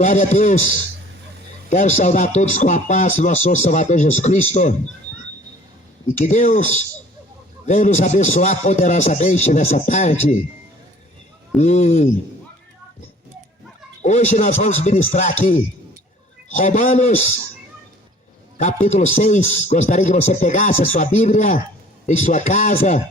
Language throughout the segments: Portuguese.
Glória a Deus. Quero saudar todos com a paz do nosso Salvador Jesus Cristo. E que Deus venha nos abençoar poderosamente nessa tarde. E hoje nós vamos ministrar aqui Romanos capítulo 6. Gostaria que você pegasse a sua Bíblia em sua casa,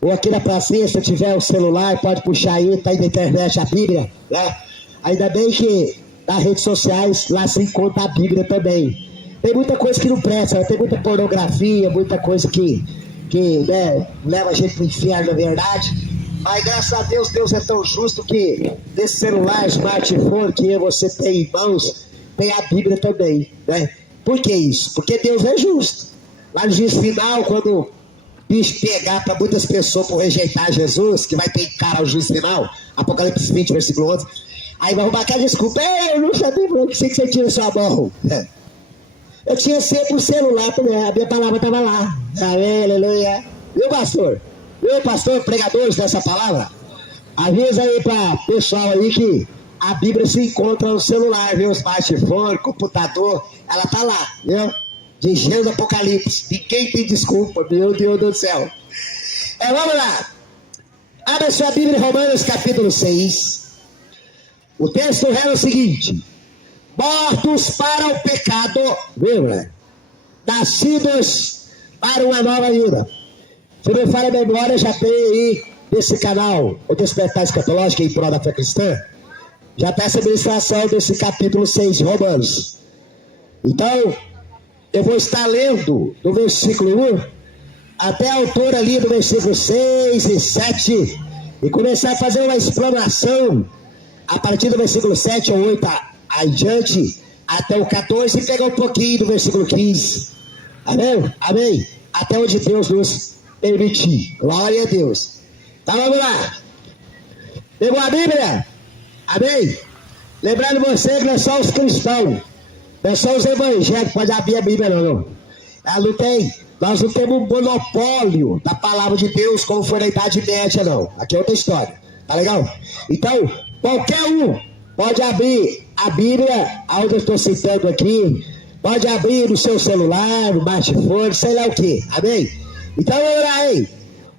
ou aqui na pracinha, se tiver o celular, pode puxar aí, tá aí na internet a Bíblia, né? Ainda bem que nas redes sociais lá se encontra a Bíblia também. Tem muita coisa que não presta, né? Tem muita pornografia, muita coisa que né, leva a gente pro inferno, na verdade. Mas graças a Deus, Deus é tão justo que desse celular, smartphone que você tem em mãos, tem a Bíblia também, né? Por que isso? Porque Deus é justo. Lá no juízo final, quando o bicho pegar para muitas pessoas por rejeitar Jesus, que vai ter cara ao juízo final, Apocalipse 20, versículo 11, aí vai arrumar aquela desculpa: eu não sabia, não sei que você tinha sua mão. Eu tinha sempre o celular também, a minha palavra estava lá. Amém, aleluia. Viu, pastor? Viu, pastor, pregadores dessa palavra? Avisa aí para pessoal aí que a Bíblia se encontra no celular, viu? Smartphone, computador, ela tá lá, viu? De Gênesis do Apocalipse. Ninguém tem desculpa, meu Deus do céu. Vamos lá. Abra sua Bíblia em Romanos capítulo 6. O texto é o seguinte: mortos para o pecado, viu, né? Nascidos para uma nova vida. Se me falha a memória, já tem aí desse canal, o Despertar Escatológico em prol da fé cristã, já está essa ministração desse capítulo 6 de Romanos. Então, eu vou estar lendo do versículo 1 até a altura ali do versículo 6 e 7 e começar a fazer uma explanação a partir do versículo 7 ou 8 adiante até o 14 e pegar um pouquinho do versículo 15. Amém? Amém? Até onde Deus nos permitir. Glória a Deus. Então vamos lá. Pegou a Bíblia? Amém? Lembrando você que não são os cristãos, não são os evangélicos, pode abrir a Bíblia não. Nós não temos um monopólio da palavra de Deus como foi na Idade Média não. Aqui é outra história. Tá legal? Então, qualquer um pode abrir a Bíblia, onde eu estou citando aqui, pode abrir no seu celular, no smartphone, sei lá o que. Amém? Então vamos lá, hein?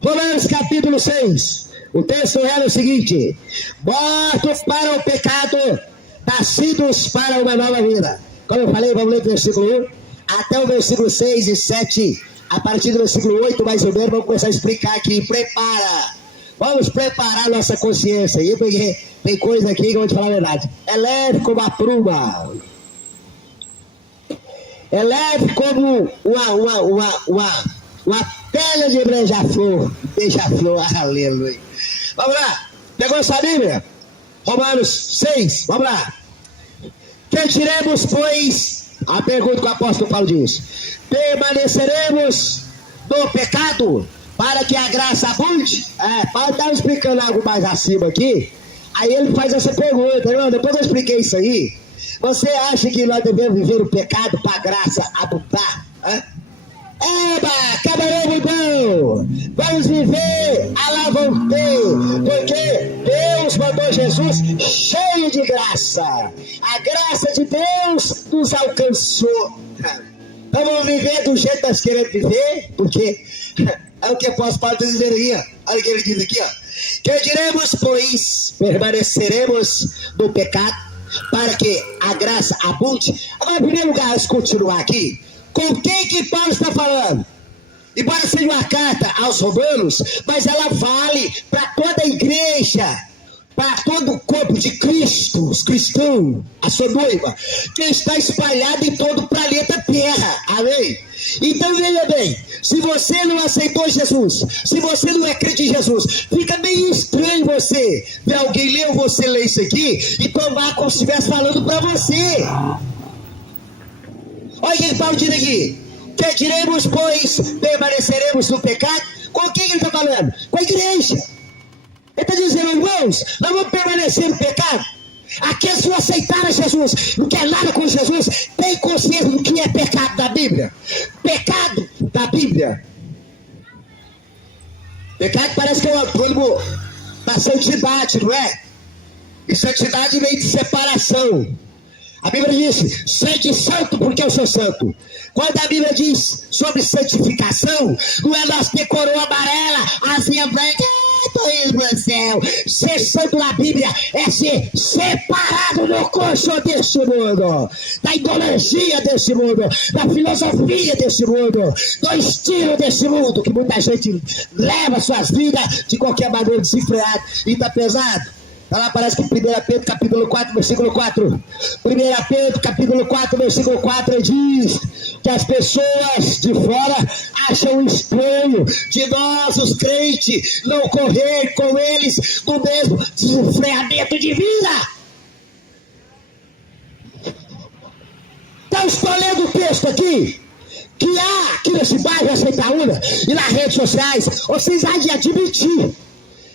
Romanos capítulo 6. O texto é o seguinte: mortos para o pecado, nascidos para uma nova vida. Como eu falei, vamos ler do versículo 1 até o versículo 6 e 7. A partir do versículo 8, mais ou menos, vamos começar a explicar aqui. Vamos preparar nossa consciência aí, porque tem coisa aqui que eu vou te falar a verdade. É leve como a pluma. É leve como uma pedra de beija-flor. Beija-flor, aleluia. Vamos lá. Pegou essa Bíblia? Romanos 6, vamos lá. Que diremos, pois? A pergunta que o apóstolo Paulo diz: permaneceremos no pecado para que a graça abunde? Paulo estava explicando algo mais acima aqui. Aí ele faz essa pergunta, irmão. Depois eu expliquei isso aí. Você acha que nós devemos viver o pecado para a graça abundar? Camarão bom! Vamos viver a la volonté, porque Deus mandou Jesus cheio de graça. A graça de Deus nos alcançou. Então vamos viver do jeito que nós queremos viver, porque é o que eu posso dizer aqui, ó. Olha o que ele diz aqui, ó. Que diremos, pois, permaneceremos no pecado para que a graça abunde. Agora, em primeiro lugar, vamos continuar aqui. Com quem que Paulo está falando? Embora seja uma carta aos romanos, mas ela vale para toda a igreja, para todo o corpo de Cristo, os cristãos, a sua noiva, que está espalhada em todo o planeta Terra. Amém? Então veja bem, se você não aceitou Jesus, se você não é crente em Jesus, fica meio estranho você ver alguém ler ou você ler isso aqui e tomar como se estivesse falando para você. Olha o que Paulo diz aqui: que diremos, pois, permaneceremos no pecado? Com quem ele está falando? Com a igreja. Ele está dizendo: irmãos, nós vamos permanecer no pecado. Aqueles que não aceitaram Jesus, não quer nada com Jesus, tem consciência do que é pecado da Bíblia? Pecado da Bíblia. Pecado parece que é um antônimo da santidade, não é? E santidade vem de separação. A Bíblia diz, sede santo porque eu sou santo. Quando a Bíblia diz sobre santificação, não é nós ter coroa amarela, asinha branca, tô indo pro céu. Ser santo na Bíblia é ser separado do curso desse mundo, da ideologia desse mundo, da filosofia desse mundo, do estilo desse mundo, que muita gente leva suas vidas de qualquer maneira desenfreado e tá pesado. Lá parece que 1 Pedro capítulo 4, versículo 4. 1 Pedro capítulo 4, versículo 4 diz que as pessoas de fora acham estranho de nós, os crentes, não correr com eles no mesmo desenfreamento de vida. Então estou lendo o texto aqui, que há aqui nesse bairro Aceitaúna e nas redes sociais, vocês há de admitir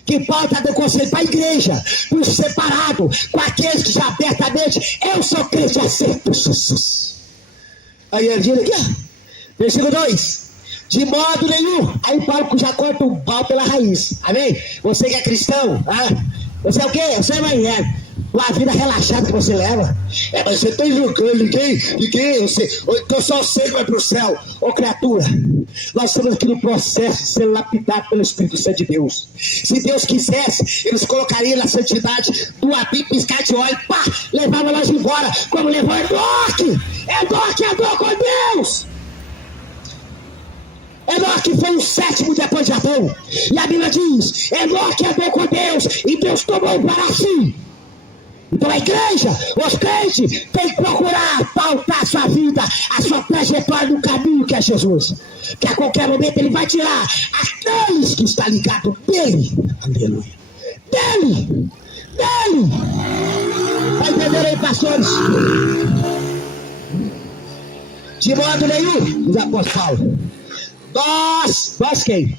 que Paulo está dando conselho para a igreja, por separado, com aqueles que já abertamente, eu sou crente, aceito Jesus. Aí ele diz aqui, ó, versículo 2, de modo nenhum, aí Paulo já corta o pau pela raiz, amém? Você que é cristão, você é o quê? Você é evangélico. A vida relaxada que você leva. Mas você está julgando ninguém, então só você vai para o céu. Ô criatura, nós estamos aqui no processo de ser lapidado pelo Espírito Santo de Deus. Se Deus quisesse, Ele nos colocaria na santidade do abrir, piscar de óleo, pá, levava nós embora, como levou Enoque. Enoque andou com Deus. Enoque foi o 7º depois de Adão. E a Bíblia diz, Enoque andou com Deus e Deus tomou para si. Então a igreja, os crentes, tem que procurar pautar a sua vida, a sua trajetória no caminho que é Jesus. Que a qualquer momento Ele vai tirar aqueles que estão ligados dele. Aleluia. Dele. Está entendendo aí, pastores? De modo nenhum, diz o apóstolo Paulo. Nós quem?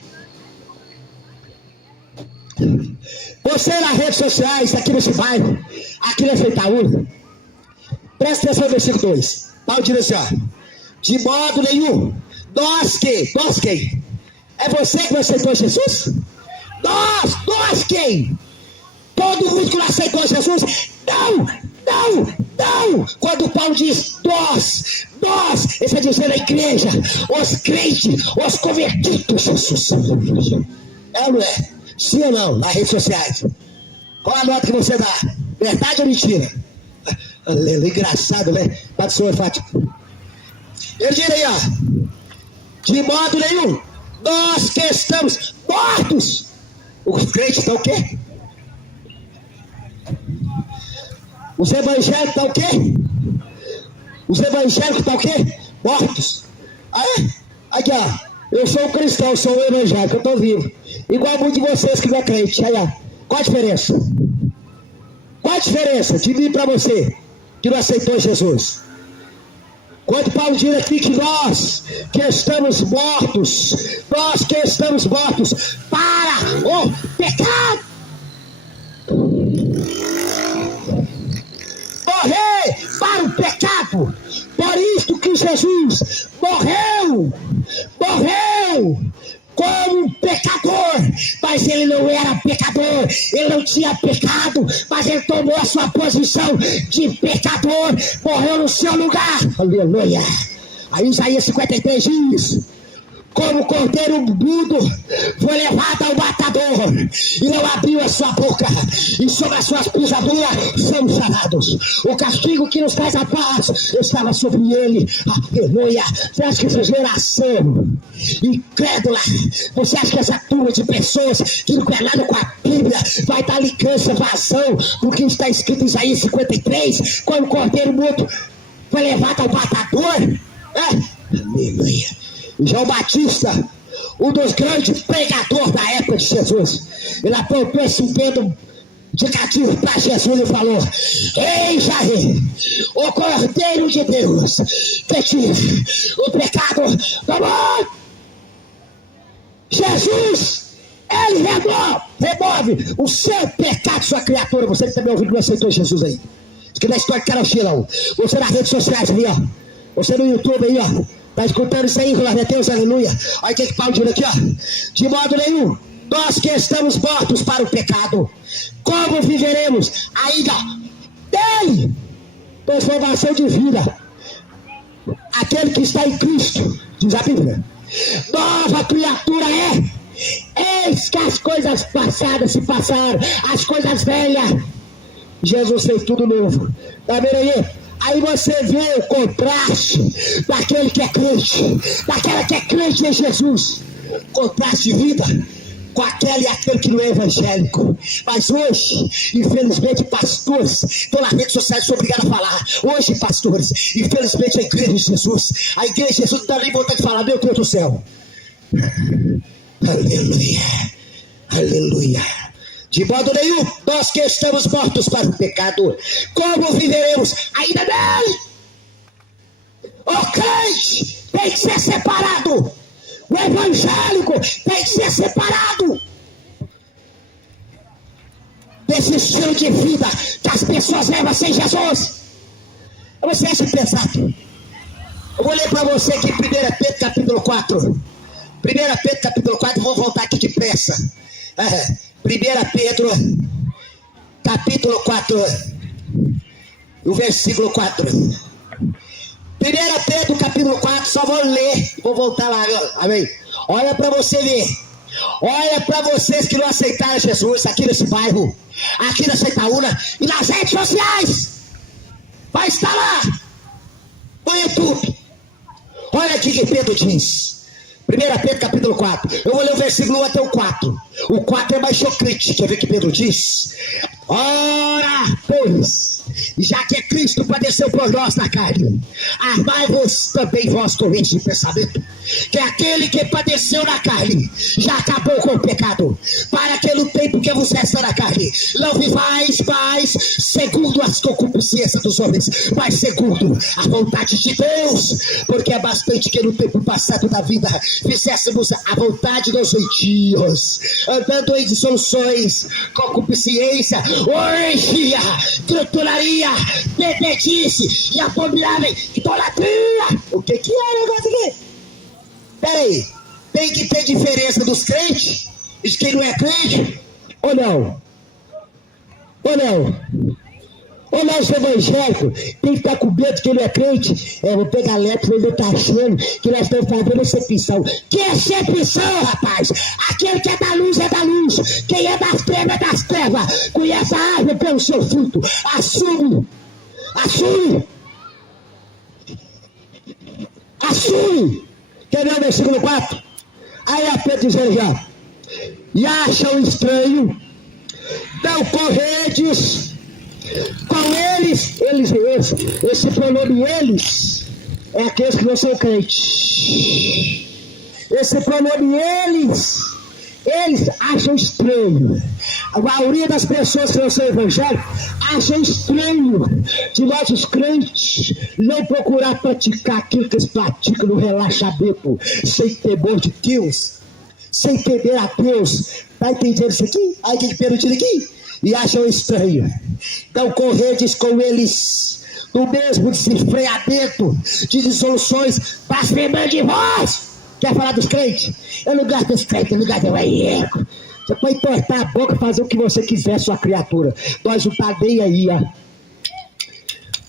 Você nas redes sociais, aqui nesse bairro, aqui nessa Itaúna, presta atenção no versículo 2. Paulo diz assim, ó, de modo nenhum, nós quem? É você que não aceitou Jesus? Nós quem? Todo mundo que não aceitou Jesus? Não! Quando Paulo diz nós, ele está dizendo a igreja, os crentes, os convertidos, Jesus. É ou não é? Sim ou não, nas redes sociais? Qual a nota que você dá? Verdade ou mentira? Engraçado, né? Pastor Fátima. Ele diz aí, ó. De modo nenhum, nós que estamos mortos. Os crentes estão o quê? Os evangélicos estão o quê? Os evangélicos estão o quê? Mortos. Aqui, ó. Eu sou um cristão, sou um evangélico, eu estou vivo. Igual muitos de vocês que não é crente. Aí, ó. Qual a diferença? Qual a diferença de mim para você que não aceitou Jesus? Quando Paulo diz aqui que nós que estamos mortos para o pecado. Morrer para o pecado. Por isso que Jesus morreu como um pecador, mas ele não era pecador, ele não tinha pecado, mas ele tomou a sua posição de pecador, morreu no seu lugar. Aleluia. Aí Isaías 53 diz, como o cordeiro mudo foi levado ao matador e não abriu a sua boca, e sobre as suas pisaduras somos sarados. O castigo que nos traz a paz estava sobre ele. Aleluia. Você acha que essa geração incrédula, você acha que essa turma de pessoas que não quer nada com a Bíblia vai dar ligança, vazão, porque está escrito em Isaías 53, quando o cordeiro mudo foi levado ao matador? Aleluia. João Batista, um dos grandes pregadores da época de Jesus, ele apontou esse dedo indicativo para Jesus e falou: eis aí o Cordeiro de Deus que tira o pecado do mundo. Jesus, ele remove o seu pecado, sua criatura. Você que está me ouvindo, não aceitou Jesus aí, isso que não é história de Carochilão. Você nas redes sociais aí, ó, você no YouTube aí, ó, está escutando isso aí, glória a Deus, aleluia. Olha o que Paulo diz aqui, ó. De modo nenhum, nós que estamos mortos para o pecado, como viveremos ainda dele? transformação de vida. Aquele que está em Cristo, diz a Bíblia, nova criatura é. Eis que as coisas passadas se passaram, as coisas velhas, Jesus fez tudo novo. Tá vendo aí? Aí você vê o contraste daquele que é crente, daquela que é crente em Jesus. Contraste de vida com aquele que não é evangélico. Mas hoje, infelizmente, pastores, estou nas redes sociais, sou obrigado a falar. Hoje, pastores, infelizmente, a igreja de Jesus não dá nem vontade de falar, meu Deus do céu. Aleluia, aleluia. De modo nenhum, nós que estamos mortos para o pecado, como viveremos ainda nele? O crente tem que ser separado. O evangélico tem que ser separado desse estilo de vida que as pessoas levam sem Jesus. Você acha pesado? Eu vou ler para você aqui 1 Pedro capítulo 4. 1 Pedro capítulo 4, vou voltar aqui depressa. 1 Pedro capítulo 4, o versículo 4. 1 Pedro capítulo 4, só vou ler, vou voltar lá, amém? Olha para você ver. Olha para vocês que não aceitaram Jesus aqui nesse bairro, aqui nessa Itaúna e nas redes sociais. Vai estar lá no YouTube. Olha aqui que Pedro diz. 1 Pedro capítulo 4. Eu vou ler o versículo 1 até o 4. O 4 é mais chocante. Quer ver que Pedro diz? Ora, pois, já que Cristo padeceu por nós na carne, armai-vos também vós com este pensamento, que aquele que padeceu na carne já acabou com o pecado, para que no tempo que vos resta na carne não vivais mais segundo as concupiscências dos homens, mas segundo a vontade de Deus, porque é bastante que no tempo passado da vida fizéssemos a vontade dos gentios, andando em dissoluções, concupiscência, orgia, truturaria, bebedice e abominável idolatria. O que é o negócio aqui? Peraí, tem que ter diferença dos crentes e de quem não é crente? Ou não? Ou não? Ou nós evangélicos tem que estar com medo de quem não é crente? Vou pegar letra, ele está achando que nós estamos fazendo exceção. Que exceção, rapaz? Aquele que é da luz é da luz. Quem é das trevas é das trevas. Conhece a árvore pelo seu fruto. Assume. Assume. Assume. Quer ver o versículo 4? Aí a Pedro dizendo já. E acham estranho, não corredes com eles, esse pronome eles é aqueles que não são crentes. Esse pronome eles acham estranho. A maioria das pessoas que não são evangélicos acham estranho de nós os crentes não procurar praticar aquilo que eles praticam no relaxamento, sem temor de Deus, sem temer a Deus. Está entendendo isso aqui? Aí o que Pedro diz aqui? E acham estranho, não corredes com eles no mesmo desenfreamento de dissoluções, blasfemando de vós. Quer falar dos crentes? Eu não gosto dos crentes, eu não gosto do evangélico. Você pode entortar a boca e fazer o que você quiser, sua criatura. Nós não tá nem aí, ó.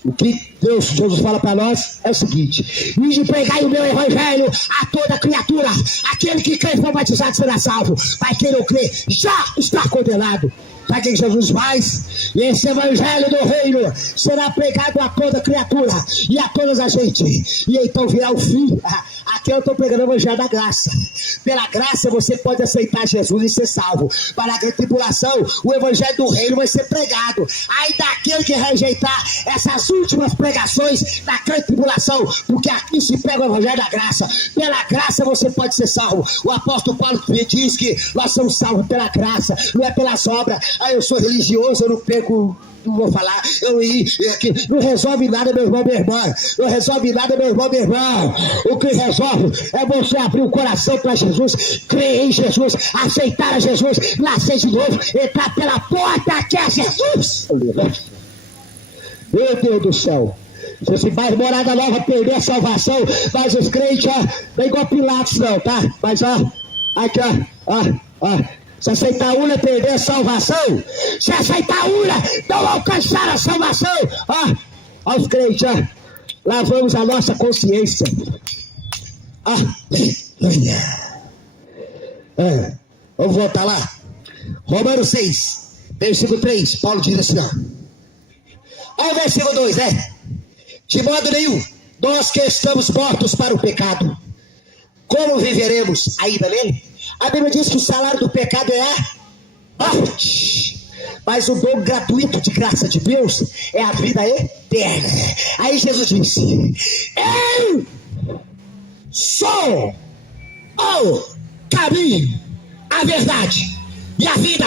O que Jesus fala para nós é o seguinte: e de pregar o meu evangelho a toda criatura. Aquele que crê e for batizado será salvo, mas quem não crê já está condenado. Sabe o que Jesus faz? E esse evangelho do reino será pregado a toda criatura e a todas a gente. E então virá o fim. Aqui eu estou pregando o evangelho da graça. Pela graça você pode aceitar Jesus e ser salvo. Para a grande tribulação, o evangelho do reino vai ser pregado. Aí daquele que rejeitar essas últimas pregações da grande tribulação, porque aqui se prega o evangelho da graça. Pela graça você pode ser salvo. O apóstolo Paulo diz que nós somos salvos pela graça, não é pelas obras. Eu sou religioso, eu não perco, não vou falar, não resolve nada, meu irmão, minha irmã. Não resolve nada, meu irmão, minha irmã. O que resolve é você abrir o coração para Jesus, crer em Jesus, aceitar a Jesus, nascer de novo, entrar pela porta que é Jesus. Meu Deus do céu. Se esse bairro Morada Nova perder a salvação, mas os crentes, não é igual Pilatos não, tá? Mas aqui, se aceitar a urna, perder a salvação. Se aceitar a urna, não alcançar a salvação. aos crentes, lavamos a nossa consciência. Vamos voltar lá. Romanos 6, versículo 3, Paulo diz assim, olha o versículo 2, de modo nenhum, nós que estamos mortos para o pecado, como viveremos ainda nele? A Bíblia diz que o salário do pecado é a morte, mas o dom gratuito de graça de Deus é a vida eterna. Aí Jesus disse, eu sou o caminho, a verdade e a vida.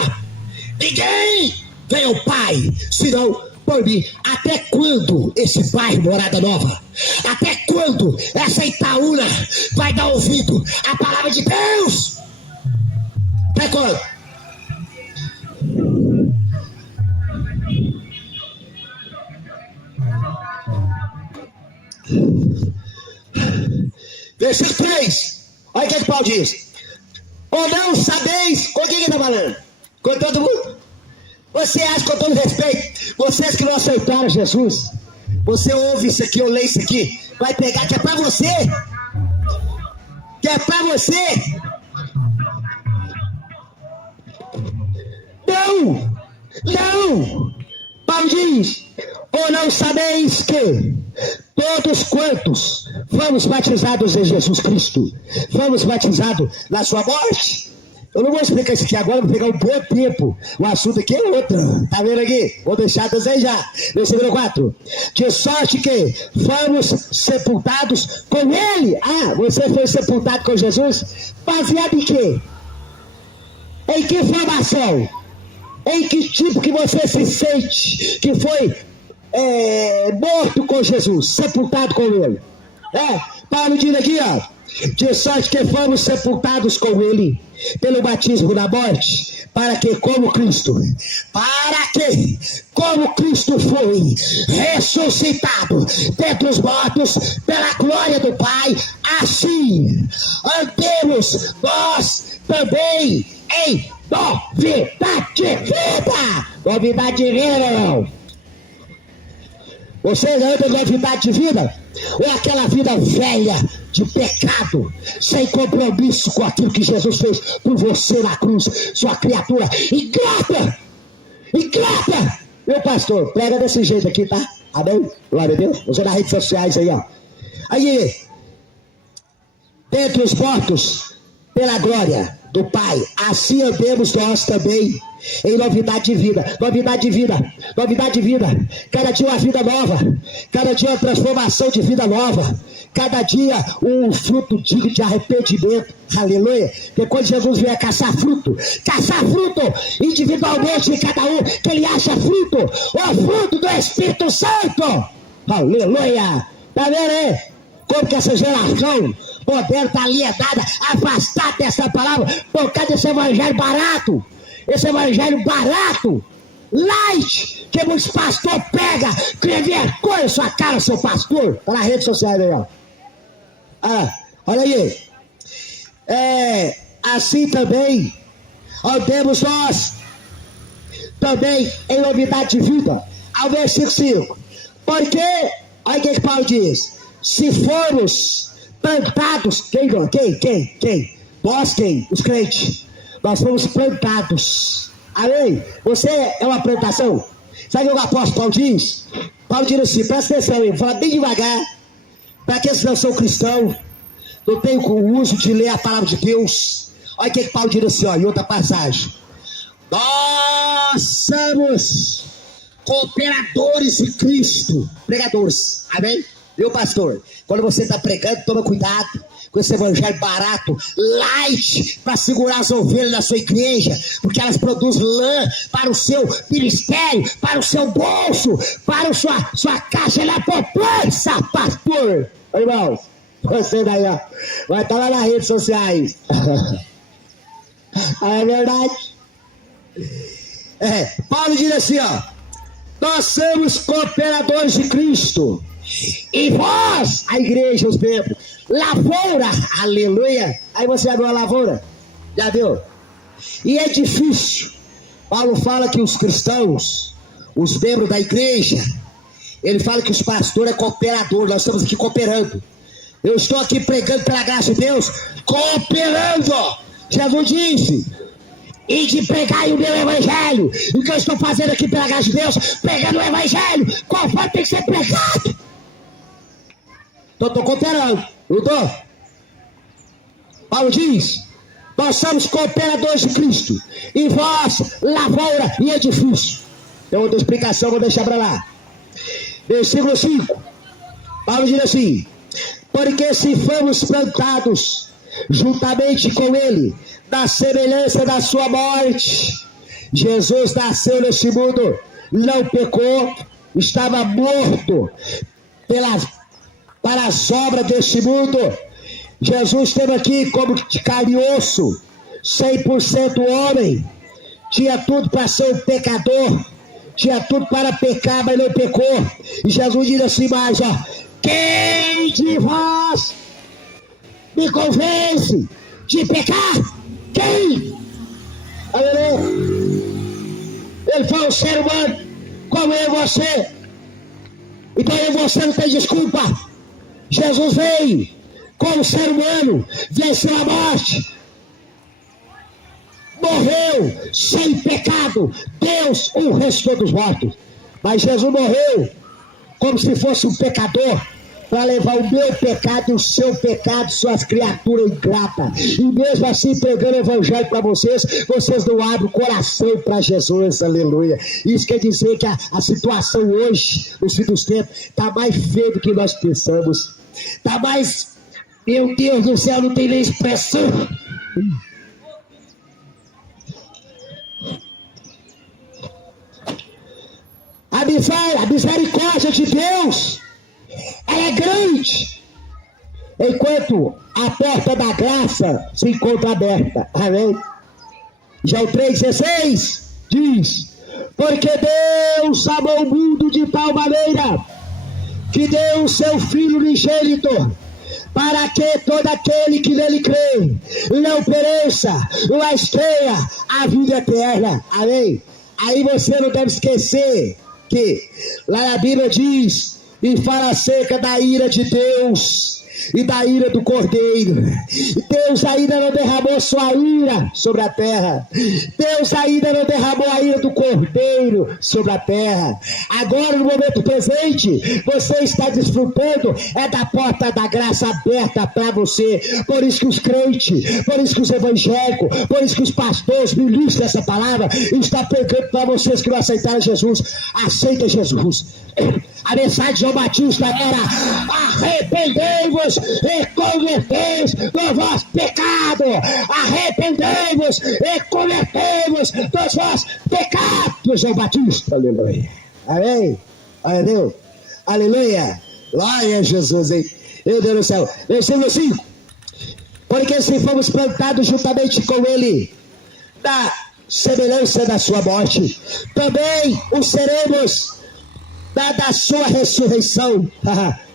Ninguém vem ao Pai senão por mim. Até quando esse bairro Morada Nova, até quando essa Itaúna vai dar ouvido à palavra de Deus? Até quando? Versículo 3, olha o que Paulo diz. Ou não sabeis com quem está falando? Com todo mundo? Você acha, com todo respeito, vocês que não aceitaram Jesus, você ouve isso aqui, ou lê isso aqui, vai pegar que é pra você, que é pra você. Não, Paulo diz, ou não sabeis que todos quantos fomos batizados em Jesus Cristo, fomos batizados na sua morte? Eu não vou explicar isso aqui agora, vou pegar um bom tempo. O assunto aqui é outro. Tá vendo aqui? Vou deixar desejar. Versículo 4. De sorte que fomos sepultados com ele. Você foi sepultado com Jesus? Baseado em quê? Em que formação? Em que tipo que você se sente que foi morto com Jesus, sepultado com ele? Paulo diz aqui, de sorte que fomos sepultados com ele pelo batismo da morte, para que como Cristo foi ressuscitado dentre os mortos pela glória do Pai, assim andemos nós também em novidade de vida. Novidade de vida, não? Você anda em novidade de vida? Ou aquela vida velha de pecado, sem compromisso com aquilo que Jesus fez por você na cruz, sua criatura ingrata? Meu pastor, prega desse jeito aqui, tá? Amém? Glória a Deus. Você nas redes sociais aí, Aí, dentre os mortos, pela glória do Pai, assim andemos nós também em novidade de vida. Cada dia uma vida nova, cada dia uma transformação de vida nova, cada dia um fruto digno de arrependimento. Aleluia. Porque quando Jesus vier caçar fruto individualmente em cada um, que ele acha fruto, o fruto do Espírito Santo. Aleluia. Tá vendo aí? Como que essa geração moderna está alienada, afastada dessa palavra, por causa desse evangelho barato. Esse evangelho barato, light, que muitos pastores pegam, cria vergonha sua cara, seu pastor. Tá nas redes sociais aí, olha aí. Assim também andemos nós também em novidade de vida. Ao versículo 5. Porque, olha o que Paulo diz. Se formos plantados, quem? Nós quem? Os crentes. Nós fomos plantados. Amém? Você é uma plantação. Sabe o que o apóstolo Paulo diz? Paulo diz assim, presta atenção aí, fala bem devagar. Para aqueles que não são cristãos, não tem o uso de ler a palavra de Deus. Olha o que Paulo diz assim, em outra passagem. Nós somos cooperadores de Cristo. Pregadores. Amém? Meu pastor, quando você está pregando, toma cuidado com esse evangelho barato, light, para segurar as ovelhas da sua igreja, porque elas produzem lã para o seu ministério, para o seu bolso, para sua caixa da poupança, pastor. Irmãos, você daí, vai estar lá nas redes sociais. É verdade? Paulo diz assim, nós somos cooperadores de Cristo. E vós, a igreja, os membros, lavoura, aleluia. Aí você já viu a lavoura? Já viu? E é difícil. Paulo fala que os cristãos, os membros da igreja, Ele fala que os pastores é cooperador, nós estamos aqui cooperando. Eu estou aqui pregando pela graça de Deus, cooperando. Jesus disse, e de pregar o meu evangelho. E o que eu estou fazendo aqui pela graça de Deus, pregando o evangelho, conforme tem que ser pregado. Então estou cooperando, não estou? Paulo diz, nós somos cooperadores de Cristo, e vós, lavoura e edifício. Tem outra explicação, vou deixar para lá. Versículo 5, Paulo diz assim, porque se fomos plantados juntamente com ele, na semelhança da sua morte. Jesus nasceu neste mundo, não pecou, estava morto para as obras deste mundo. Jesus esteve aqui como de carne e osso, 100% homem, tinha tudo para ser um pecador, tinha tudo para pecar, mas não pecou. E Jesus diz assim mais, ó, quem de vós me convence de pecar? Quem? Aleluia. Ele foi um ser humano, como eu e você. Então eu e você não tem desculpa. Jesus veio como ser humano, venceu a morte, morreu sem pecado. Deus o restou dos mortos. Mas Jesus morreu como se fosse um pecador, para levar o meu pecado e o seu pecado, suas criaturas ingratas. E mesmo assim, pregando o evangelho para vocês, vocês não abrem o coração para Jesus, aleluia. Isso quer dizer que a situação hoje, nos fim dos tempos, está mais feia do que nós pensamos. Está mais, meu Deus do céu, não tem nem expressão. A misericórdia de Deus, ela é grande, enquanto a porta da graça se encontra aberta. Amém? Já o 3,16 diz, porque Deus amou o mundo de tal maneira que deu o seu Filho unigênito, para que todo aquele que nele crê não pereça, mas tenha a vida eterna. Amém? Aí você não deve esquecer que lá na Bíblia diz, e fala acerca da ira de Deus e da ira do Cordeiro. Deus ainda não derramou sua ira sobre a terra. Deus ainda não derramou a ira do Cordeiro sobre a terra. Agora, no momento presente, você está desfrutando da porta da graça aberta para você. Por isso que os crentes, por isso que os evangélicos, por isso que os pastores, ministros dessa palavra, estão pregando para vocês que não aceitaram Jesus. Aceita Jesus. A mensagem de João Batista era: arrependei-vos e convertei-vos do vosso pecado. Arrependei-vos e convertei-vos dos vossos pecados. João Batista, aleluia. Amém? Aleluia. Aleluia. Glória a Jesus, hein? Meu Deus do céu. Versículo 5. Porque se fomos plantados juntamente com ele na semelhança da sua morte, também o seremos da sua ressurreição.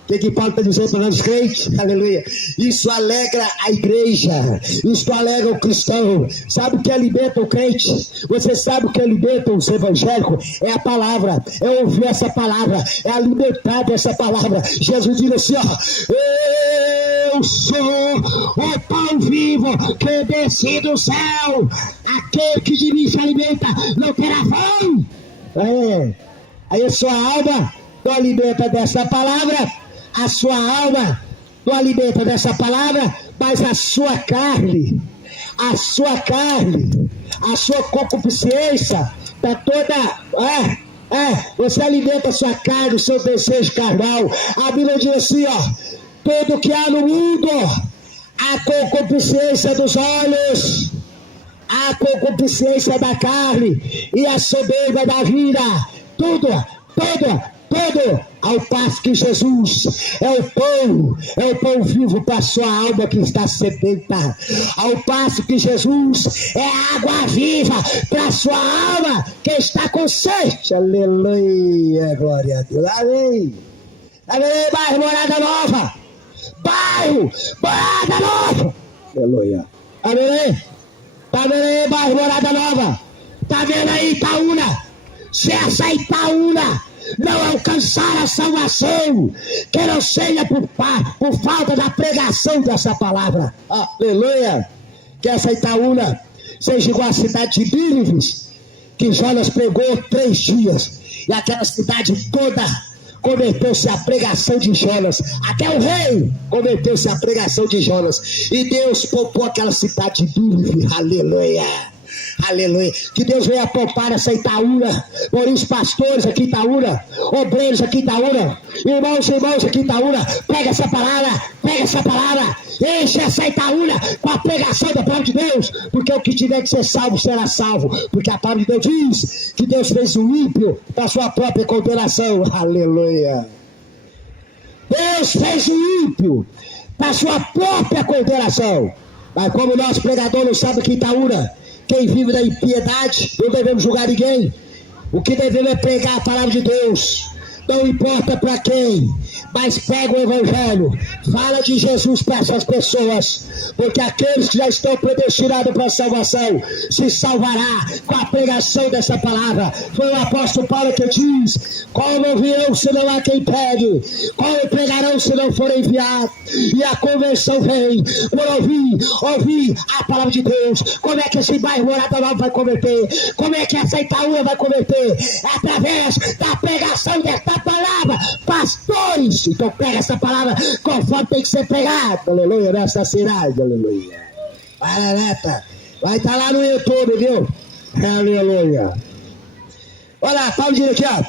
O que Paulo está dizendo para nós crentes? Aleluia. Isso alegra a igreja, isso alegra o cristão. Sabe o que alimenta o crente? Você sabe o que alimenta os evangélicos? É a palavra, é ouvir essa palavra, é alimentar dessa palavra. Jesus diz assim, ó: eu sou o pão vivo que desci do céu, aquele que de mim se alimenta não terá fome. Aí a sua alma não alimenta dessa palavra, a sua alma não alimenta dessa palavra, mas a sua carne, a sua concupiscência está toda... você alimenta a sua carne, o seu desejo carnal. A Bíblia diz assim, ó: tudo que há no mundo, a concupiscência dos olhos, a concupiscência da carne e a soberba da vida, tudo, ao passo que Jesus é o pão vivo para a sua alma que está sedenta, ao passo que Jesus é a água viva para a sua alma que está com sede. Aleluia, glória a Deus. Amém. Amém, bairro Morada Nova. Bairro Morada Nova. Aleluia. Amém. Tá vendo aí, bairro Morada Nova? Tá vendo aí, Itaúna? Se essa Itaúna não alcançar a salvação, que não seja por falta da pregação dessa palavra. Aleluia! Que essa Itaúna seja igual a cidade de Nínive, que Jonas pregou 3 dias, e aquela cidade toda converteu-se à pregação de Jonas. Até o rei converteu-se à pregação de Jonas. E Deus poupou aquela cidade de Nínive. Aleluia! Aleluia! Que Deus venha poupar essa Itaúna. Por isso, pastores aqui em Itaúna, obreiros aqui em Itaúna, irmãos e irmãs aqui em Itaúna, pega essa palavra, enche essa Itaúna com a pregação da palavra de Deus, porque o que tiver de ser salvo será salvo, porque a palavra de Deus diz que Deus fez o ímpio para sua própria condenação. Aleluia! Deus fez o ímpio para sua própria condenação. Mas como o nosso pregador não sabe que Itaúna, quem vive da impiedade, não devemos julgar ninguém. O que devemos é pregar a palavra de Deus. Não importa para quem, mas pega o evangelho, fala de Jesus para essas pessoas, porque aqueles que já estão predestinados para a salvação, se salvará com a pregação dessa palavra. Foi o apóstolo Paulo que diz: como ouvirão se não há quem pregue? Como pregarão se não forem enviados? E a conversão vem por ouvir a palavra de Deus. Como é que esse bairro Morada Nova vai converter? Como é que essa Itaúna vai converter? É através da pregação desta palavra, pastores. Então pega essa palavra conforme tem que ser pregado. Aleluia, nessa cidade. Aleluia. Vai estar lá no YouTube, viu? Aleluia. Olha lá, Paulo diz aqui, ó.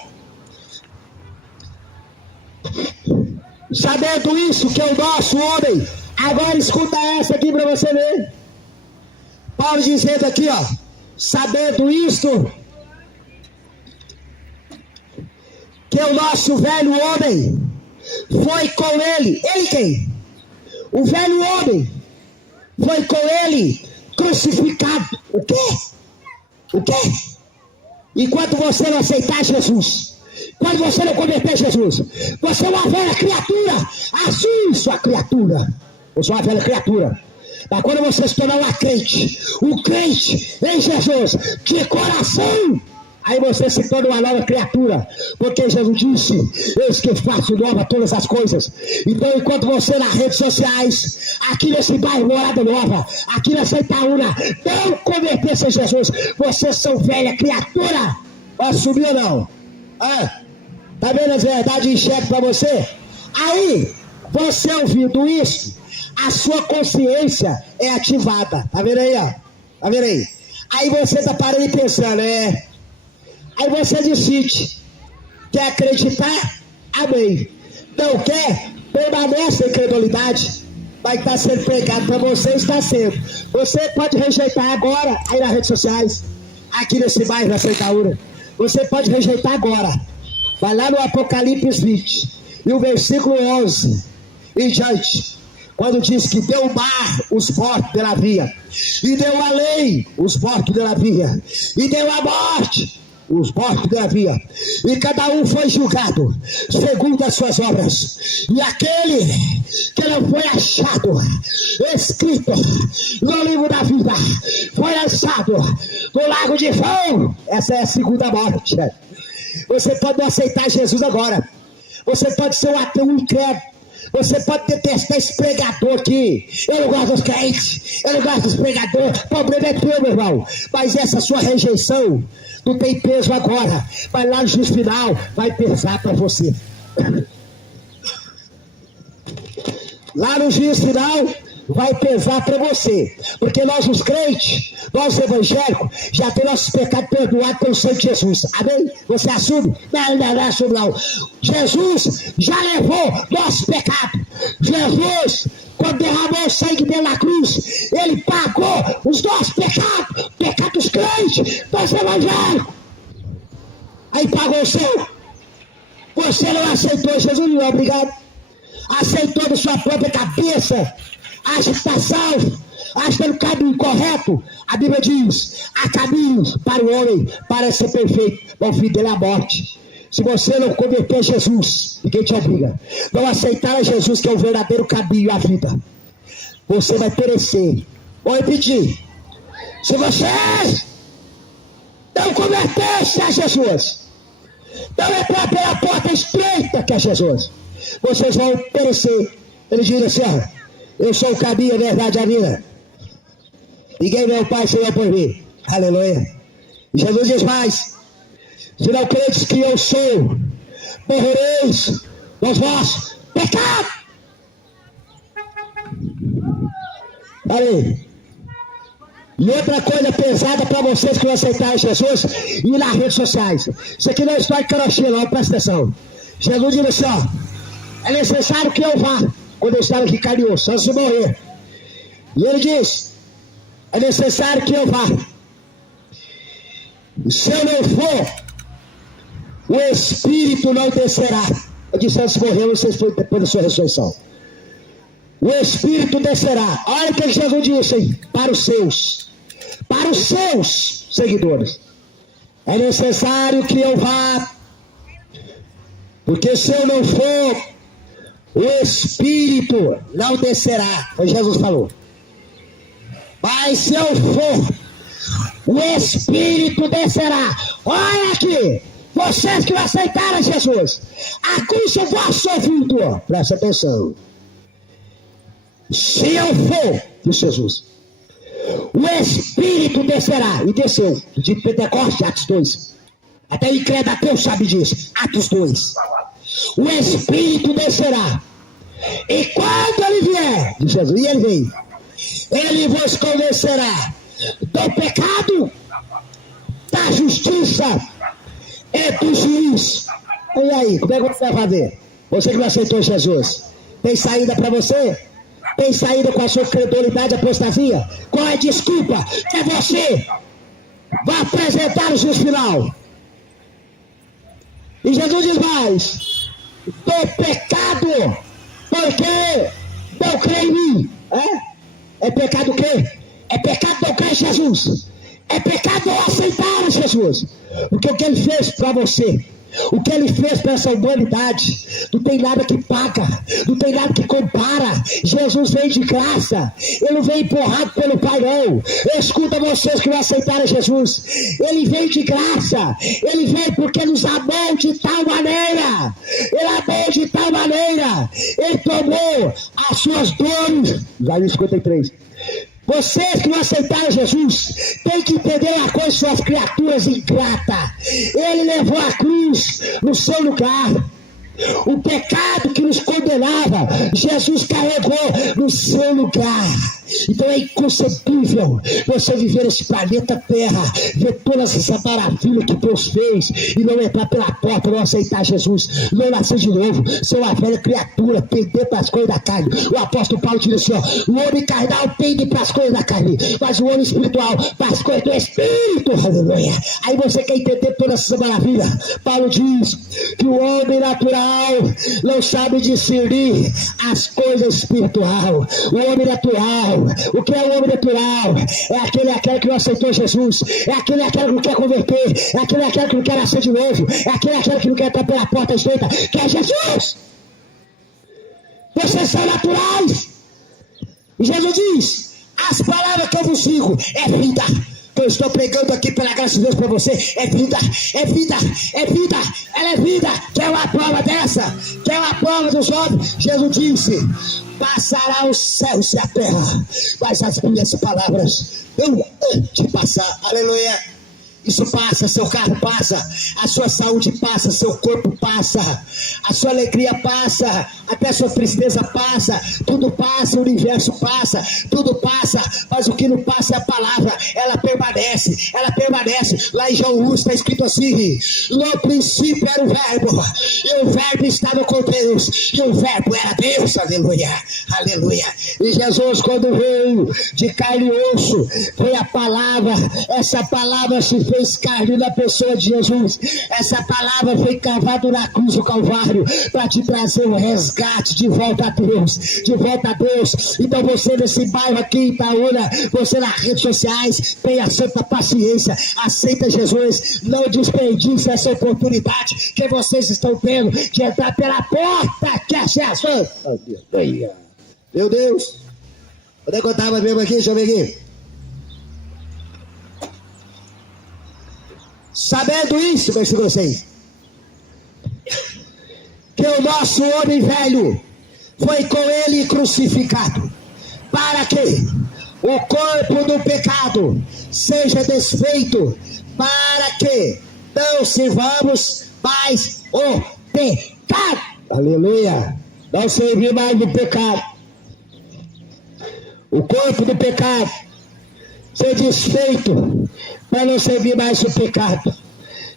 Sabendo isso, que é o nosso homem. Agora escuta essa aqui para você ver. Paulo dizendo aqui, ó. Sabendo isso, que o nosso velho homem foi com ele. Ele quem? O velho homem foi com ele crucificado. O quê? O quê? Enquanto você não aceitar Jesus, quando você não converter Jesus, você é uma velha criatura. Assume sua criatura. Você é uma velha criatura. Mas quando você se tornar um crente em Jesus, de coração, aí você se torna uma nova criatura, porque Jesus disse: eis que faço nova todas as coisas. Então, enquanto você nas redes sociais, aqui nesse bairro Morada Nova, aqui nessa Itaúna, não converter-se em Jesus, vocês são velha criatura. Assumir ou não? Tá vendo as verdades em xeque para você? Aí, você ouvindo isso, a sua consciência é ativada. Tá vendo aí, ó? Tá vendo aí? Aí você tá parando e pensando, Aí você decide, quer acreditar? Amém. Não quer? Permanece em incredulidade. Vai estar sendo pregado para você, está sendo. Você pode rejeitar agora, aí nas redes sociais, aqui nesse bairro, nessa Itaúna. Você pode rejeitar agora. Vai lá no Apocalipse 20, e o versículo 11 em diante, quando diz que deu o mar os mortos pela via, e deu a lei os mortos pela via, e deu a morte os mortos pela via, e cada um foi julgado segundo as suas obras. E aquele que não foi achado escrito no livro da vida foi lançado no lago de fogo. Essa é a segunda morte. Você pode não aceitar Jesus agora. Você pode ser um ateu, um incrédulo. Você pode detestar esse pregador aqui. Eu não gosto dos crentes, eu não gosto dos pregadores. O problema é teu, meu irmão. Mas essa sua rejeição não tem peso agora. Mas lá no juízo final vai pesar para você. Lá no juízo final vai pesar para você, porque nós os crentes, nós evangélicos, já temos nossos pecados perdoados pelo sangue de Jesus. Amém? Você assume? Não assume não. Jesus já levou nosso pecado. Jesus, quando derramou o sangue dele na cruz, ele pagou os nossos pecados, pecados dos crentes, dos evangélicos. Aí pagou o seu. Você não aceitou Jesus, não, obrigado. Aceitou da sua própria cabeça, acha que está salvo, acha que está no caminho correto. A Bíblia diz: há caminhos para o homem para ser perfeito, mas o fim dele é a morte. Se você não converter a Jesus, ninguém te obriga, não aceitar a Jesus, que é o verdadeiro caminho e a vida, você vai perecer. Vou repetir: se você não converter-se a Jesus, Não entrar pela porta estreita que é Jesus. Vocês vão perecer. Ele diz assim, ó, eu sou o caminho, a verdade e a vida. Ninguém vê o Pai senão por mim. Aleluia. E Jesus diz mais, se não credes que eu sou, morrereis nos vossos pecados. Aí. E outra coisa pesada para vocês que não aceitaram Jesus e nas redes sociais. Isso aqui não é história de carochinha, não, presta atenção. Jesus diz assim, ó, é necessário que eu vá, quando eu estava aqui carne e osso, antes de morrer. E ele diz, é necessário que eu vá. Se eu não for, o Espírito não descerá. Eu disse antes de morrer, vocês foi depois da sua ressurreição. O Espírito descerá. Olha o que Jesus disse, hein? Para os seus seguidores. É necessário que eu vá, porque se eu não for, o Espírito não descerá. Foi Jesus falou. Mas se eu for, o Espírito descerá. Olha aqui, vocês que não aceitaram Jesus, acusa o vosso ouvido. Presta atenção. Se eu for, disse Jesus, o Espírito descerá. E desceu, de Pentecostes, Atos 2. Até o incrédulo ateu sabe disso. Atos 2. O Espírito descerá. E quando ele vier, disse Jesus, e ele veio, ele vos convencerá do pecado, da justiça e do juízo. E aí, como é que você vai fazer? Você que não aceitou Jesus, tem saída para você? Tem saída com a sua credulidade, apostasia? Qual é a desculpa que você vai apresentar no juízo final? E Jesus diz mais, do pecado, porque não crê em mim. É pecado o quê? É pecado não crer em Jesus. É pecado não aceitar Jesus. Porque o que ele fez para você, o que ele fez para essa humanidade, não tem nada que paga, não tem nada que compara. Jesus veio de graça, ele não veio empurrado pelo Pai, não. Escuta vocês que não aceitaram Jesus, ele veio de graça, ele veio porque nos amou de tal maneira, ele amou de tal maneira, ele tomou as suas dores. Isaías 53. Vocês que não aceitaram Jesus, tem que entender uma coisa, suas criaturas ingratas. Ele levou a cruz no seu lugar. O pecado que nos condenava, Jesus carregou no seu lugar. Então é inconcebível você viver nesse planeta Terra, ver todas essas maravilhas que Deus fez e não entrar pela porta, não aceitar Jesus, não nascer de novo, ser uma velha criatura, pender para as coisas da carne. O apóstolo Paulo diz assim, ó, o homem carnal pende para as coisas da carne, mas o homem espiritual para as coisas do Espírito. Aleluia. Aí você quer entender toda essa maravilha. Paulo diz que o homem natural não sabe discernir as coisas espiritual. O homem natural, o que é o homem natural? É aquele que não aceitou Jesus, é aquele que não quer converter, é aquele que não quer nascer de novo, é aquele que não quer entrar pela porta estreita, que é Jesus. Vocês são naturais. E Jesus diz, as palavras que eu vos digo é vida. Que eu estou pregando aqui pela graça de Deus para você, é vida, é vida, é vida, ela é vida. Quer uma prova dessa? Quer uma prova dos homens? Jesus disse, passará os céus e a terra, mas as minhas palavras não hão de passar. Aleluia. Isso passa, seu carro passa, a sua saúde passa, seu corpo passa, a sua alegria passa, até a sua tristeza passa, tudo passa, o universo passa, tudo passa, mas o que não passa é a palavra, ela permanece. Lá em João 1 está escrito assim, no princípio era o verbo, e o verbo estava com Deus, e o verbo era Deus. Aleluia, aleluia. E Jesus, quando veio de carne e osso, foi a palavra, essa palavra se fez carne na pessoa de Jesus. Essa palavra foi cavada na cruz do Calvário para te trazer um resgate de volta a Deus, de volta a Deus. Então você nesse bairro aqui em Itaúna, você nas redes sociais, tenha santa paciência, aceita Jesus, não desperdice essa oportunidade que vocês estão tendo de entrar pela porta que é Jesus. Meu Deus, onde é que eu estava mesmo aqui? Deixa eu ver aqui. Sabendo isso, versículo 6, o nosso homem velho foi com ele crucificado, para que o corpo do pecado seja desfeito, para que não sirvamos mais o pecado. Aleluia! Não servir mais do pecado. O corpo do pecado ser desfeito para não servir mais o pecado.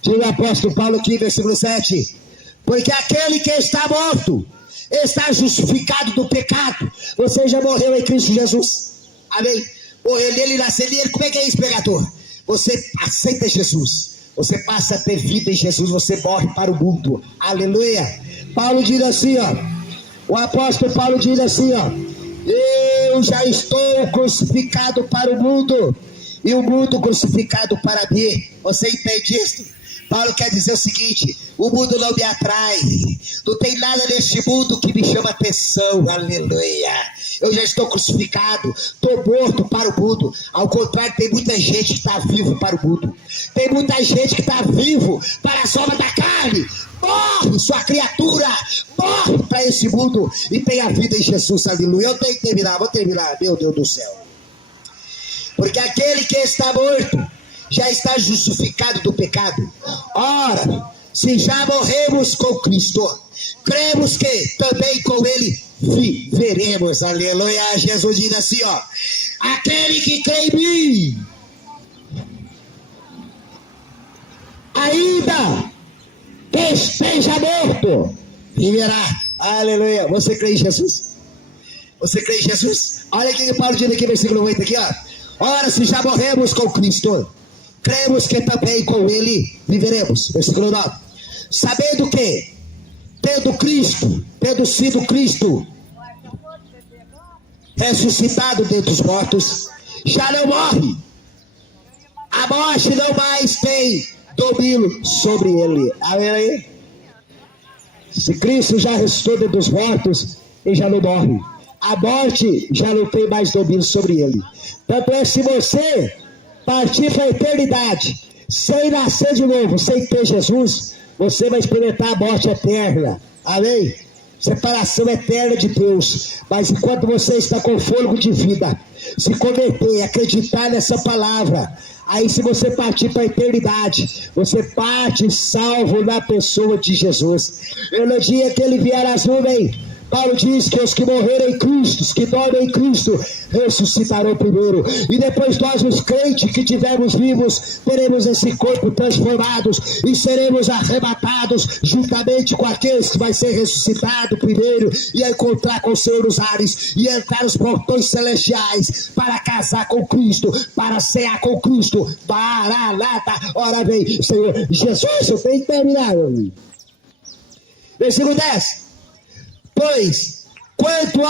Diz o apóstolo Paulo aqui, versículo 7. Porque aquele que está morto está justificado do pecado. Você já morreu em Cristo Jesus. Amém? Morreu nele e nasceu nele. Como é que é isso, pregador? Você aceita Jesus, você passa a ter vida em Jesus, você morre para o mundo. Aleluia. Paulo diz assim, ó. O apóstolo Paulo diz assim, ó. Eu já estou crucificado para o mundo, e o mundo crucificado para mim. Você entende isso? Paulo quer dizer o seguinte: o mundo não me atrai, não tem nada neste mundo que me chama atenção. Aleluia. Eu já estou crucificado, estou morto para o mundo. Ao contrário, tem muita gente que está vivo para o mundo. Tem muita gente que está vivo para a obras da carne. Morre, sua criatura, morre para esse mundo e tem a vida em Jesus. Aleluia. Eu tenho que terminar, vou terminar, meu Deus do céu. Porque aquele que está morto já está justificado do pecado. Ora, se já morremos com Cristo, cremos que também com ele viveremos. Aleluia. Jesus diz assim, ó: aquele que crê em mim, ainda que esteja morto, viverá. Aleluia. Você crê em Jesus? Você crê em Jesus? Olha o que Paulo diz aqui, versículo 8 aqui, ó. Ora, se já morremos com Cristo, cremos que também com ele viveremos. Versículo 9. Sabendo que, tendo sido Cristo ressuscitado dentre os mortos, já não morre. A morte não mais tem domínio sobre ele. Amém? Se Cristo já ressuscitou dentre os mortos, ele já não morre. A morte já não tem mais domínio sobre ele. Tanto é, se você partir para a eternidade, sem nascer de novo, sem ter Jesus, você vai experimentar a morte eterna. Amém? Separação eterna de Deus. Mas enquanto você está com fôlego de vida, se converter, acreditar nessa palavra, aí se você partir para a eternidade, você parte salvo na pessoa de Jesus. E no dia que ele vier às nuvens, Paulo diz que os que morreram em Cristo, os que dormem em Cristo, ressuscitarão primeiro. E depois nós, os crentes que tivermos vivos, teremos esse corpo transformados e seremos arrebatados juntamente com aqueles que vai ser ressuscitado primeiro e encontrar com o Senhor nos ares e entrar nos portões celestiais para casar com Cristo, para cear com Cristo. Maranata. Ora vem, Senhor Jesus, eu tenho que terminar, meu amigo. Versículo 10. Pois, quanto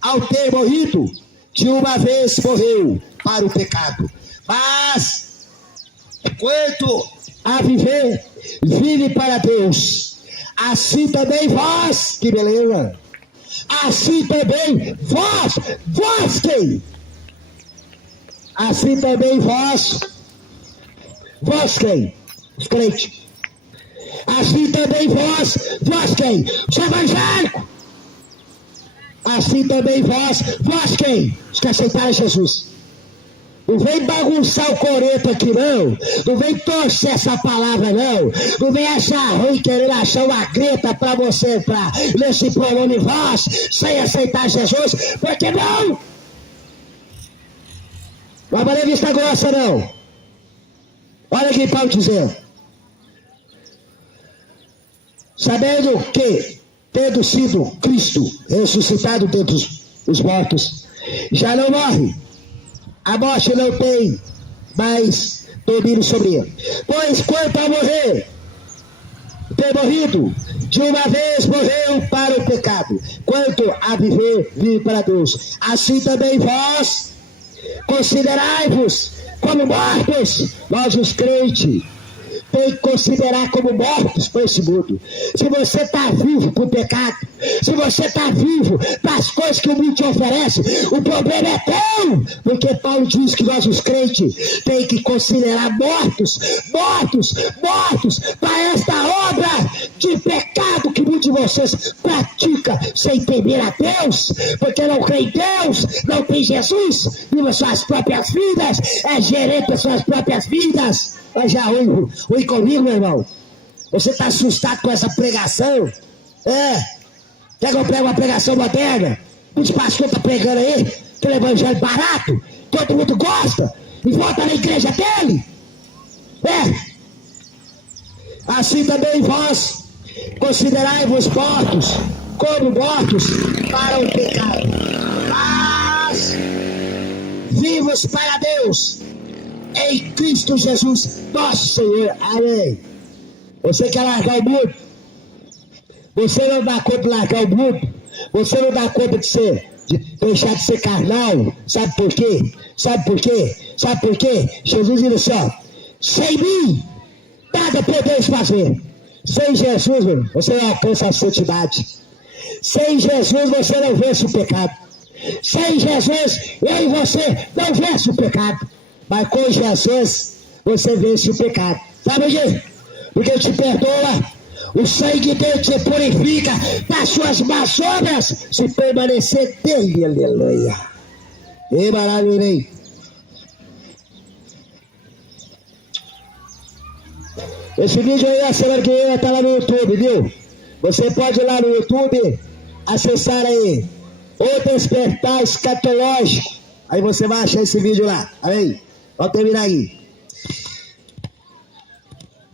ao ter morrido, de uma vez morreu para o pecado. Mas, quanto a viver, vive para Deus. Assim também vós, que beleza! Assim também vós quem? Assim também vós quem? Os crentes. Assim também vós quem? Os evangélicos. Assim também vós quem? Os que aceitaram Jesus. Não vem bagunçar o coreto aqui não. Não vem torcer essa palavra não. Não vem achar ruim, querer achar uma greta para você entrar nesse pronome vós, sem aceitar Jesus. Porque não? Não vai valer vista grossa não. Olha aqui Paulo dizendo: sabendo que, tendo sido Cristo ressuscitado dentre os mortos, já não morre. A morte não tem mais domínio sobre ele. Pois quanto a morrer, ter morrido, de uma vez morreu para o pecado. Quanto a viver, vive para Deus. Assim também vós, considerai-vos como mortos, nós os crentes, tem que considerar como mortos para esse mundo. Se você está vivo para o pecado, se você está vivo para as coisas que o mundo te oferece, o problema é teu, porque Paulo diz que nós os crentes tem que considerar mortos para esta obra de pecado que muitos de vocês praticam sem temer a Deus, porque não crê em Deus, não tem Jesus, vive suas próprias vidas, é gerente das suas próprias vidas. Mas já oi comigo, meu irmão. Você está assustado com essa pregação? Quer que eu pregue uma pregação moderna? Os pastores estão pregando aí, aquele evangelho barato, todo mundo gosta, e volta na igreja dele. Assim também vós, considerai-vos mortos, como mortos para o pecado, mas vivos para Deus, em Cristo Jesus, nosso Senhor. Amém. Você quer largar o mundo? Você não dá conta de largar o mundo? Você não dá conta de deixar de ser carnal? Sabe por quê? Sabe por quê? Sabe por quê? Jesus diz assim, ó, sem mim, nada podeis fazer. Sem Jesus, você não alcança a santidade. Sem Jesus, você não vence o pecado. Sem Jesus, eu e você não vence o pecado. Mas com Jesus, você vence o pecado. Sabe por quê? Porque Ele te perdoa. O sangue dele te purifica das suas más obras, se permanecer dele. Aleluia. E maravilha. Esse vídeo aí, a semana que vem, vai estar lá no YouTube, viu? Você pode ir lá no YouTube, acessar aí O Despertar Escatológico. Aí você vai achar esse vídeo lá. Aí, vamos terminar aí.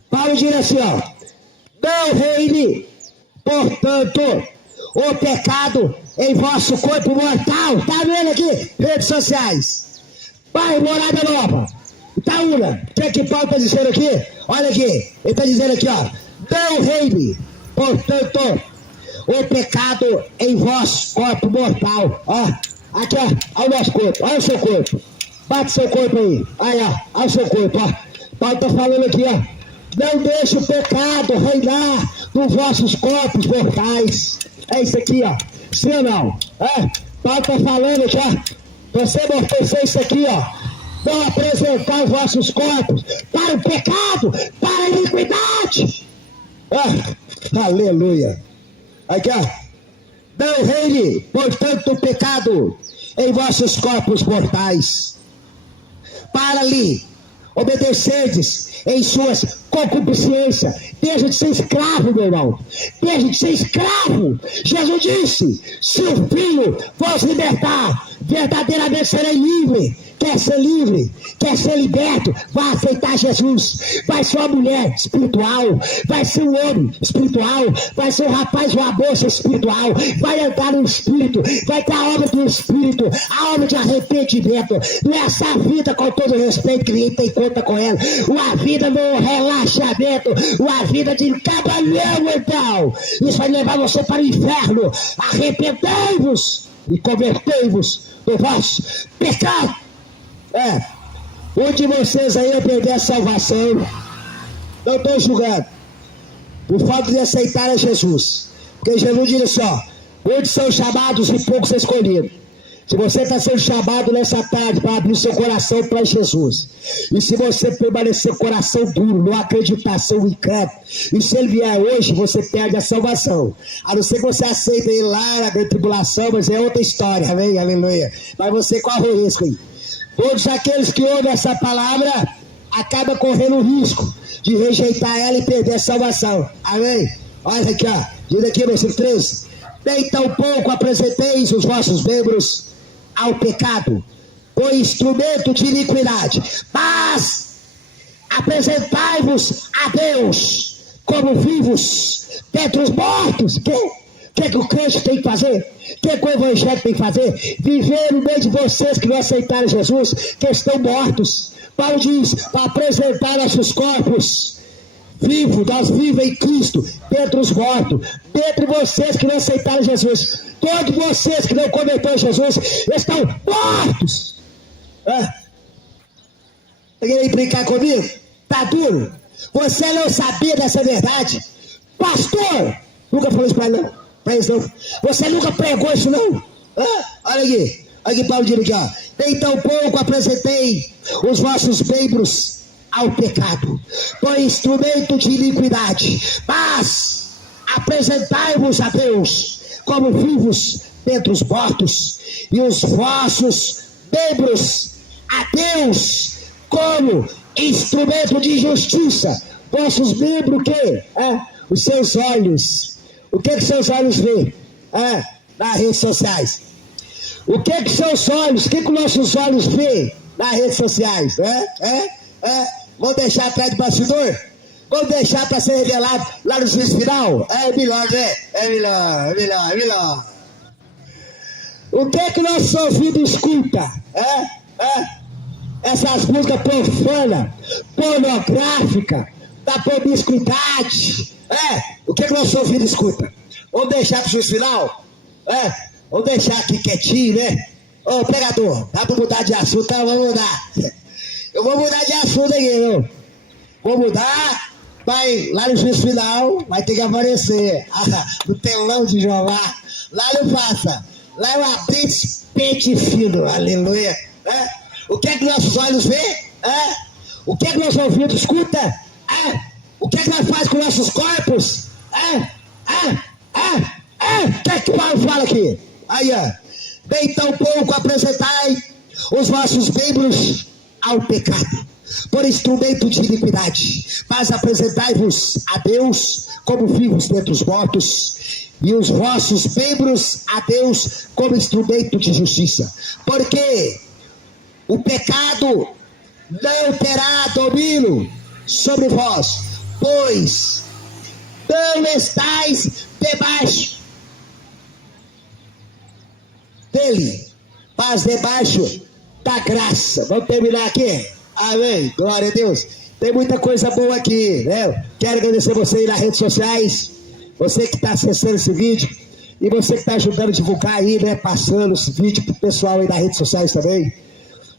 Paulo diz assim, ó: não reine, portanto, o pecado em vosso corpo mortal. Tá vendo aqui? Redes sociais. Pai, morada nova. Itaúna. O que é que Paulo está dizendo aqui? Olha aqui. Ele está dizendo aqui, ó: não reine, portanto, o pecado em vosso corpo mortal. Ó, aqui, ó. Olha o nosso corpo. Olha o seu corpo. Bate seu corpo aí. Aí, ó. Olha o seu corpo, ó. Paulo está falando aqui, ó: não deixe o pecado reinar nos vossos corpos mortais. É isso aqui, ó. Sim ou não? Paulo está falando aqui, ó. Você amortecer isso aqui, ó. Não apresentar os vossos corpos para o pecado, para a iniquidade. Aleluia. Aqui, ó. Não reine, portanto, o pecado em vossos corpos mortais, para lhe obedecerdes em suas concupiscências. Deixa de ser escravo, meu irmão. Deixa de ser escravo. Jesus disse: se o Filho vos libertar, verdadeiramente serei livre. Quer ser livre? Quer ser liberto? Vai aceitar Jesus. Vai ser uma mulher espiritual. Vai ser um homem espiritual. Vai ser um rapaz ou uma moça espiritual. Vai andar no Espírito. Vai ter a obra do Espírito. A obra de arrependimento. Não é essa vida, com todo respeito, que ninguém tem conta com ela. Uma vida no relaxamento. Uma vida de cabalhão, então. Isso vai levar você para o inferno. Arrependei-vos e convertei-vos do vosso pecado. Um de vocês aí vai perder a salvação. Não estou julgando por falta de aceitar a Jesus, porque Jesus diz assim, ó: muitos são chamados e poucos escolhidos. Se você está sendo chamado nessa tarde para abrir seu coração para Jesus, e se você permanecer com o coração duro, não acreditação incrédulo, e se ele vier hoje, você perde a salvação. A não ser que você aceite ele lá na grande tribulação, mas é outra história, amém? Aleluia. Mas você corre o risco aí. Todos aqueles que ouvem essa palavra acabam correndo o risco de rejeitar ela e perder a salvação. Amém? Olha aqui, ó. Diz aqui, versículo 13: nem tão pouco apresenteis os vossos membros ao pecado com instrumento de iniquidade, mas apresentai-vos a Deus como vivos dentre os mortos. O que o crente tem que fazer? O que o evangelho tem que fazer? Viver no meio de vocês que não aceitaram Jesus, que estão mortos. Paulo diz: para apresentar nossos corpos vivos, nós vivos em Cristo, dentre os mortos, dentre vocês que não aceitaram Jesus. Todos vocês que não converteram Jesus estão mortos. Tá querendo brincar comigo? Tá duro? Você não sabia dessa verdade? Pastor, nunca falou isso para ele, não. Para eles, não. Você nunca pregou isso, não? Olha aqui. Olha aqui, Paulo diz aqui, ó. Nem tão pouco apresentei os vossos membros ao pecado, por instrumento de iniquidade, mas apresentai-vos a Deus como vivos dentre os mortos, e os vossos membros a Deus como instrumento de justiça. Vossos membros o quê? Os seus olhos. O que seus olhos veem? Nas redes sociais. O que seus olhos, o que nossos olhos veem nas redes sociais? Vamos deixar atrás do bastidor? Vamos deixar para ser revelado lá no juízo final? É melhor, né? É melhor. O que nossos ouvidos escuta? Essas músicas profanas, pornográficas, da promiscuidade. O que nossos ouvidos escuta? Vamos deixar para o juízo final? Vamos deixar aqui quietinho, né? Ô, pregador, dá para mudar de assunto? Então vamos mudar. Eu vou mudar de assunto aqui, viu? Vou mudar, vai lá no juízo final, vai ter que aparecer no telão de Jeová. Lá não passa. Lá eu abri pente fino, aleluia. O que nossos olhos veem? O que nossos ouvidos escutam? O que nós fazemos com nossos corpos? O que Paulo fala aqui? Aí, bem tão pouco apresentai os vossos membros ao pecado, por instrumento de iniquidade, mas apresentai-vos a Deus como vivos dentre os mortos, e os vossos membros a Deus como instrumento de justiça. Porque o pecado não terá domínio sobre vós, pois não estáis debaixo dele, mas debaixo da graça. Vamos terminar aqui? Amém, glória a Deus. Tem muita coisa boa aqui, né? Quero agradecer você aí nas redes sociais, você que está acessando esse vídeo, e você que está ajudando a divulgar aí, né? Passando esse vídeo pro pessoal aí das redes sociais também.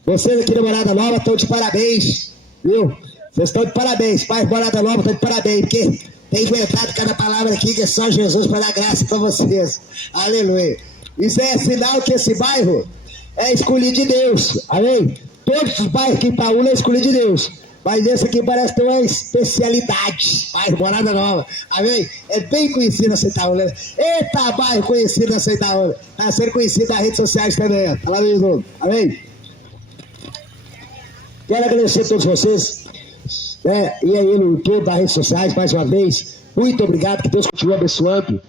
Vocês aqui da Morada Nova estão de parabéns, viu? Vocês estão de parabéns, pais Morada Nova estão de parabéns, porque tem inventado cada palavra aqui que é só Jesus para dar graça para vocês. Aleluia. Isso é sinal que esse bairro é escolhido de Deus, amém? Todos os bairros aqui em Itaúna é escolhido de Deus, mas esse aqui parece ter uma especialidade, bairro Morada Nova, amém? É bem conhecido essa Itaúna. Eita, bairro conhecido essa Itaúna, está sendo conhecido nas redes sociais também, tá lá no YouTube, amém? Quero agradecer a todos vocês, né? E aí no YouTube, nas redes sociais, mais uma vez, muito obrigado, que Deus continue abençoando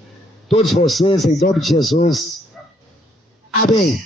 todos vocês, em nome de Jesus. Amém.